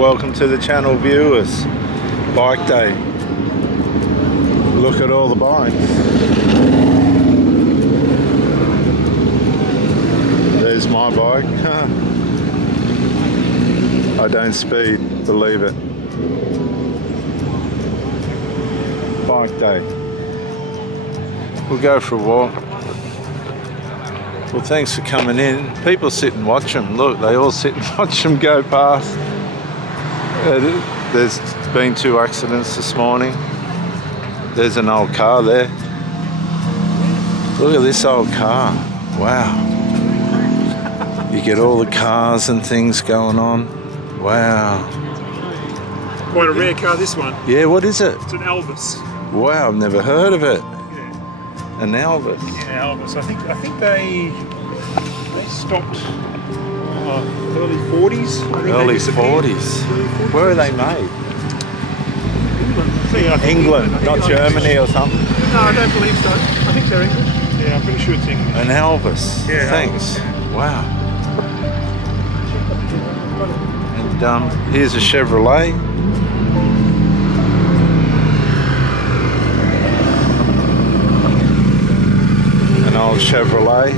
welcome to the channel, viewers. Bike day. Look at all the bikes. There's my bike. I don't speed, believe it. Bike day. We'll go for a walk. Well, thanks for coming in. People sit and watch them. Look, they all sit and watch them go past. There's been 2 accidents this morning. There's an old car there. Look at this old car. Wow. You get all the cars and things going on. Wow. Quite a rare car, this one. Yeah, what is it? It's an Elvis. Wow, I've never heard of it. Yeah. An Elvis. Yeah, Elvis. I think they stopped early 40s. Early 40s. Where are they made? England. England, not Germany or something. No, I don't believe so. I think they're English. Yeah, I'm pretty sure it's English. An Elvis. Yeah, thanks. Elvis. Wow. And here's a Chevrolet. An old Chevrolet.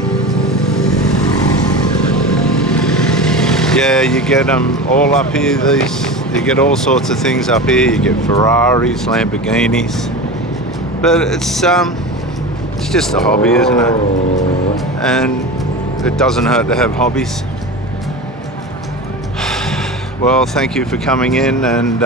Yeah, you get them all up here. You get all sorts of things up here. You get Ferraris, Lamborghinis, but it's just a hobby, isn't it? And it doesn't hurt to have hobbies. Well, thank you for coming in, and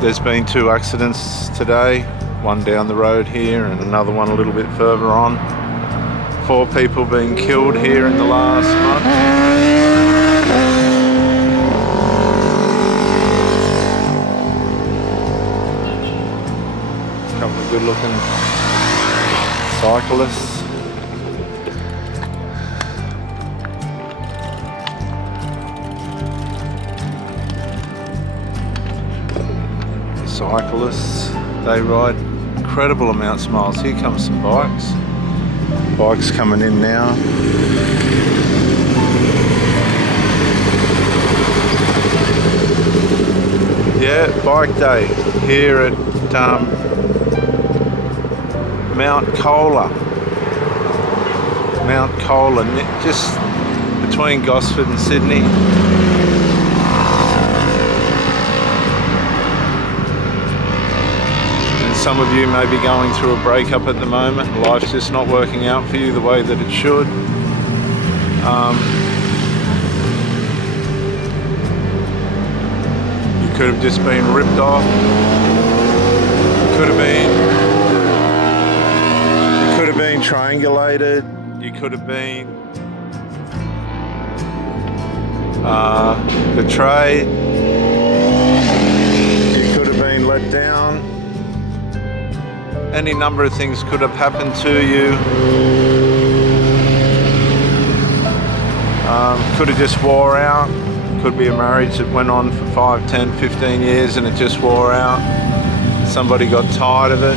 there's been 2 accidents today, one down the road here and another one a little bit further on. 4 people being killed here in the last month. A couple of good looking cyclists. Cyclists, they ride incredible amounts of miles. Here comes some bikes. Bikes coming in now. Yeah, bike day here at Mount Colah. Mount Colah, just between Gosford and Sydney. Some of you may be going through a breakup at the moment. Life's just not working out for you the way that it should. You could have just been ripped off. You could have been triangulated. You could have been betrayed. You could have been let down. Any number of things could have happened to you. Could have just wore out. Could be a marriage that went on for 5, 10, 15 years and it just wore out. Somebody got tired of it.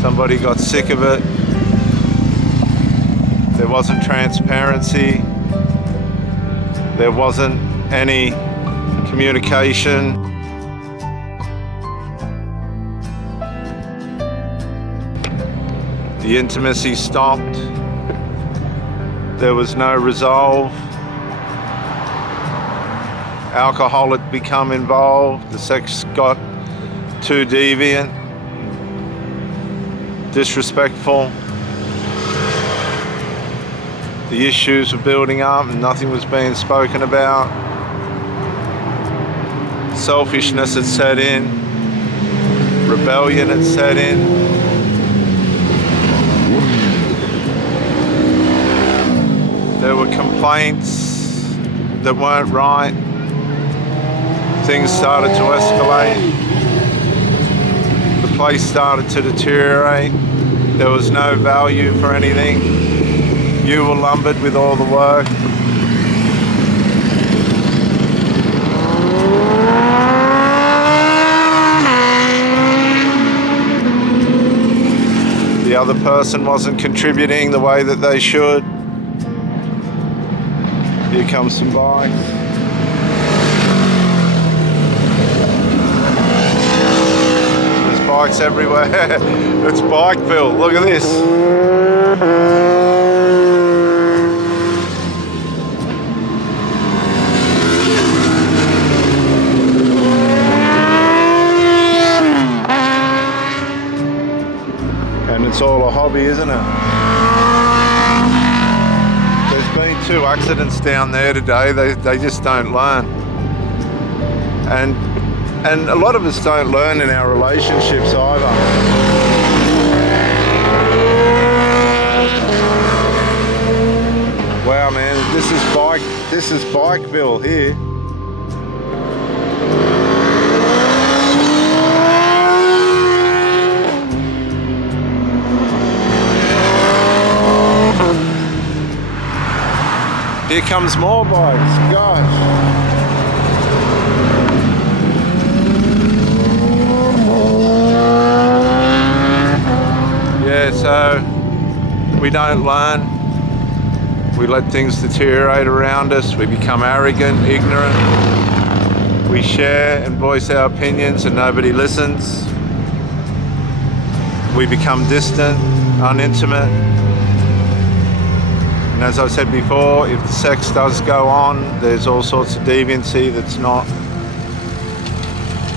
Somebody got sick of it. There wasn't transparency. There wasn't any communication. The intimacy stopped. There was no resolve. Alcohol had become involved. The sex got too deviant, disrespectful. The issues were building up and nothing was being spoken about. Selfishness had set in. Rebellion had set in. There were complaints that weren't right. Things started to escalate. The place started to deteriorate. There was no value for anything. You were lumbered with all the work. The other person wasn't contributing the way that they should. Here comes some bikes. There's bikes everywhere. It's Bikeville. Look at this. And it's all a hobby, isn't it? There's been 2 accidents down there today. They just don't learn. And a lot of us don't learn in our relationships either. Wow, man, this is Bikeville here. Here comes more bikes, gosh. Yeah, so we don't learn. We let things deteriorate around us. We become arrogant, ignorant. We share and voice our opinions and nobody listens. We become distant, unintimate. And as I said before, if the sex does go on, there's all sorts of deviancy that's not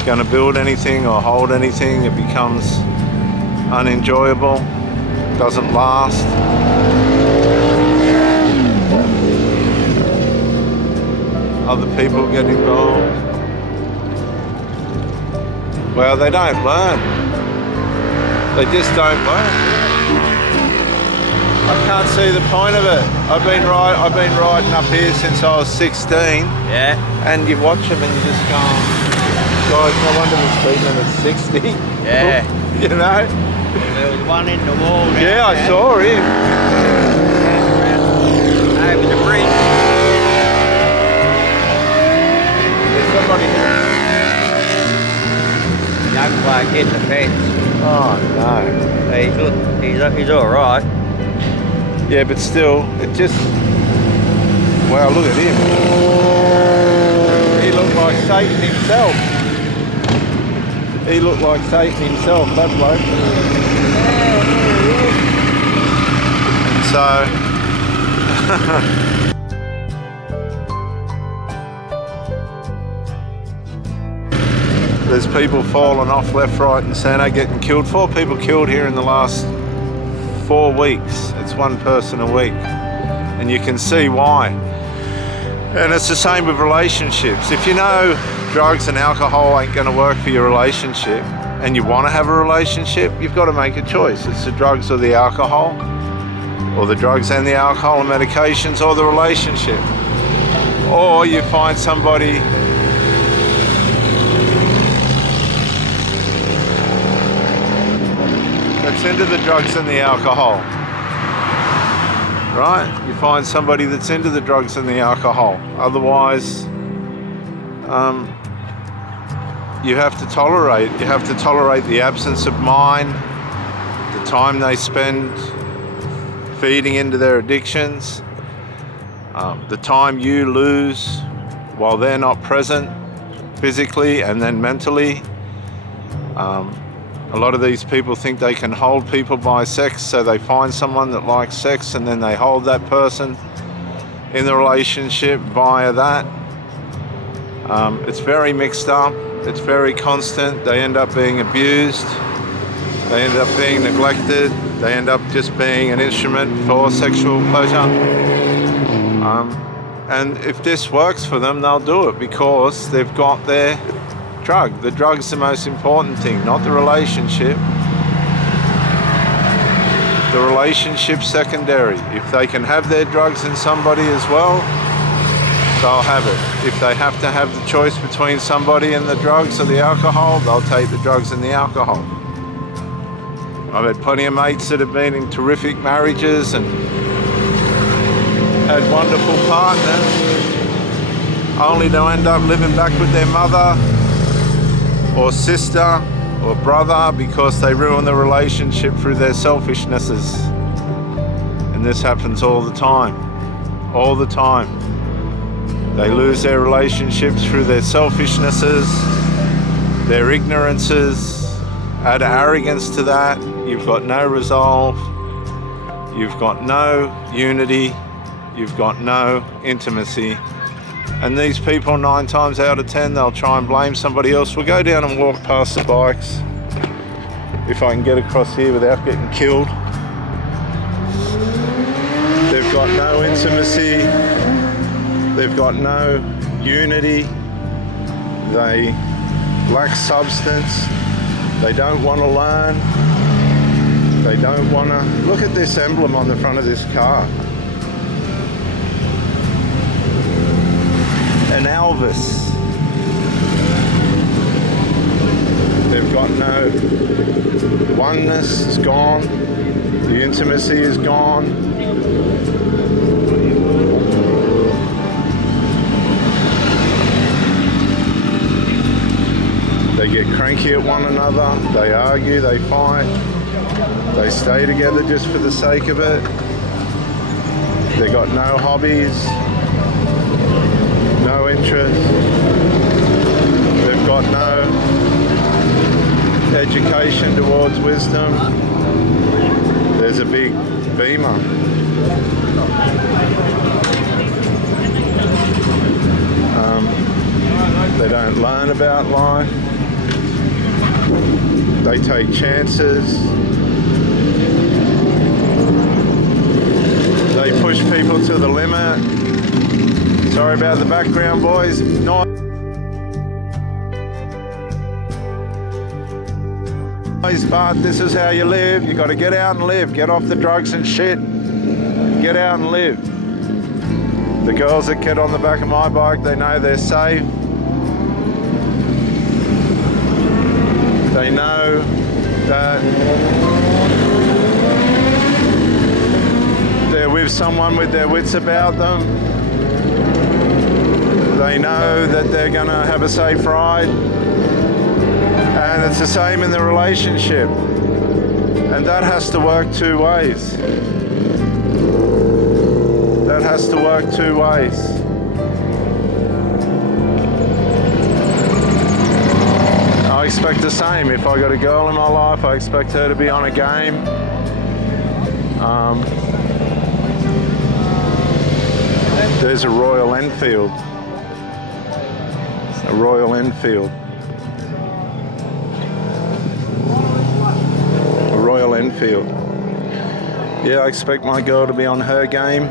going to build anything or hold anything. It becomes unenjoyable, doesn't last. Other people get involved. Well, they don't learn. They just don't learn. I can't see the point of it. I've been riding up here since I was 16. Yeah. And you watch them and you just go, God, no wonder the speed limit's 60. Yeah. You know? There was one in the wall there. Yeah, I saw him. Over the bridge. There's somebody here. Young bloke hit the fence. Oh no. He's all right. Yeah, but still, it just... Wow, look at him. He looked like Satan himself. He looked like Satan himself, that bloke. And so... There's people falling off left, right and centre, getting killed. 4 people killed here in the last 4 weeks. It's 1 person a week. And you can see why. And it's the same with relationships. If you know drugs and alcohol ain't going to work for your relationship and you want to have a relationship, you've got to make a choice. It's the drugs or the alcohol, or the drugs and the alcohol and medications, or the relationship. Or you find somebody that's into the drugs and the alcohol. Right? You find somebody that's into the drugs and the alcohol. Otherwise, you have to tolerate. You have to tolerate the absence of mind, the time they spend feeding into their addictions, the time you lose while they're not present physically and then mentally. A lot of these people think they can hold people by sex, so they find someone that likes sex and then they hold that person in the relationship via that. It's very mixed up, it's very constant. They end up being abused, they end up being neglected, they end up just being an instrument for sexual pleasure. And if this works for them, they'll do it because they've got their drug. The drug's the most important thing, not the relationship. The relationship's secondary. If they can have their drugs in somebody as well, they'll have it. If they have to have the choice between somebody and the drugs or the alcohol, they'll take the drugs and the alcohol. I've had plenty of mates that have been in terrific marriages and had wonderful partners, only to end up living back with their mother or sister or brother because they ruin the relationship through their selfishnesses. And this happens all the time. All the time. They lose their relationships through their selfishnesses, their ignorances. Add arrogance to that, you've got no resolve, you've got no unity, you've got no intimacy. And these people, 9 times out of 10, they'll try and blame somebody else. We'll go down and walk past the bikes, if I can get across here without getting killed. They've got no intimacy, they've got no unity, they lack substance, they don't want to learn, they don't want to... Look at this emblem on the front of this car. An Elvis. They've got no oneness, it's gone, the intimacy is gone. They get cranky at one another, they argue, they fight, they stay together just for the sake of it. They got no hobbies, no interest, they've got no education towards wisdom. There's a big beamer. They don't learn about life. They take chances. They push people to the limit. Sorry about the background, boys. Noise, but this is how you live. You got to get out and live. Get off the drugs and shit. Get out and live. The girls that get on the back of my bike, they know they're safe. They know that they're with someone with their wits about them. They know that they're gonna have a safe ride. And it's the same in the relationship. And that has to work 2 ways. That has to work 2 ways. I expect the same. If I got a girl in my life, I expect her to be on a game. There's a Royal Enfield. A Royal Enfield. A Royal Enfield. Yeah, I expect my girl to be on her game,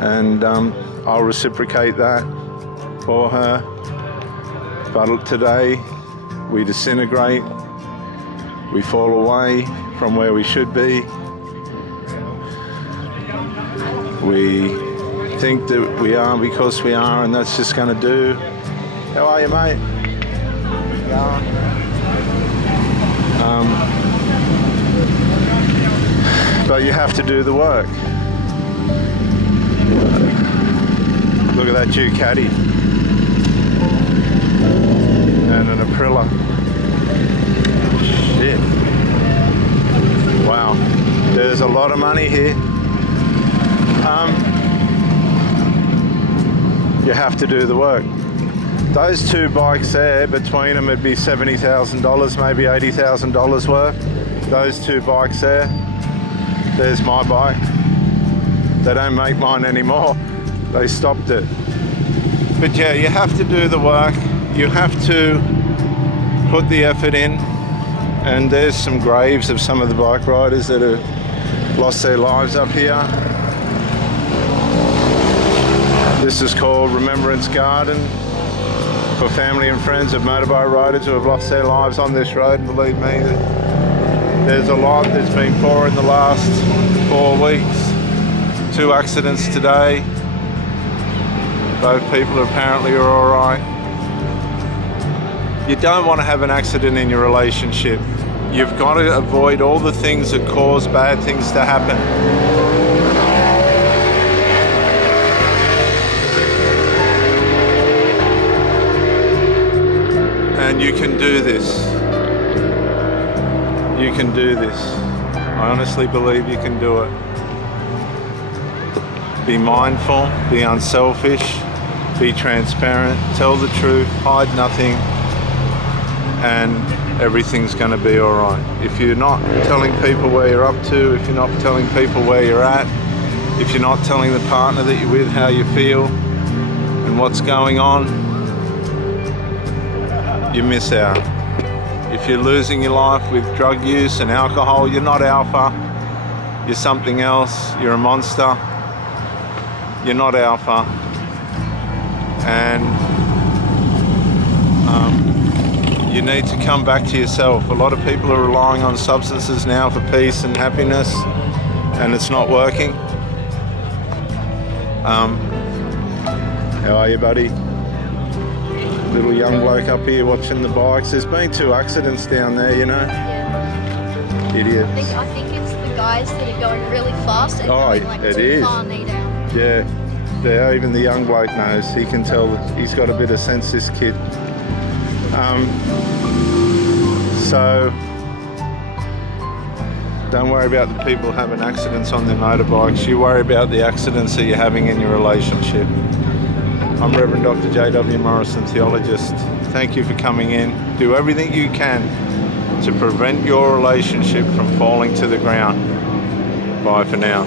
and I'll reciprocate that for her. But today we disintegrate, we fall away from where we should be. We think that we are because we are, and that's just going to do. How are you, mate? Yeah. But you have to do the work. Look at that Ducati and an Aprilia. Shit. Wow. There's a lot of money here. You have to do the work. Those 2 bikes there, between them it'd be $70,000, maybe $80,000 worth. Those 2 bikes there. There's my bike. They don't make mine anymore. They stopped it. But yeah, you have to do the work. You have to put the effort in. And there's some graves of some of the bike riders that have lost their lives up here. This is called Remembrance Garden for family and friends of motorbike riders who have lost their lives on this road. And believe me, there's a lot that's been pouring the last 4 weeks. 2 accidents today. Both people apparently are all right. You don't want to have an accident in your relationship. You've got to avoid all the things that cause bad things to happen. And you can do this. You can do this. I honestly believe you can do it. Be mindful, be unselfish, be transparent, tell the truth, hide nothing, and everything's going to be all right. If you're not telling people where you're up to, if you're not telling people where you're at, if you're not telling the partner that you're with how you feel and what's going on, you miss out. If you're losing your life with drug use and alcohol, you're not alpha. You're something else. You're a monster. You're not alpha. And you need to come back to yourself. A lot of people are relying on substances now for peace and happiness, and it's not working. How are you, buddy? Little young bloke up here watching the bikes. There's been 2 accidents down there, you know. Yeah. Idiots. I think it's the guys that are going really fast and Oh, going like it too is. far knee down. Yeah, even the young bloke knows. He can tell that he's got a bit of sense, this kid. So don't worry about the people having accidents on their motorbikes. You worry about the accidents that you're having in your relationship. I'm Reverend Dr. J.W. Morrison, theologist. Thank you for coming in. Do everything you can to prevent your relationship from falling to the ground. Bye for now.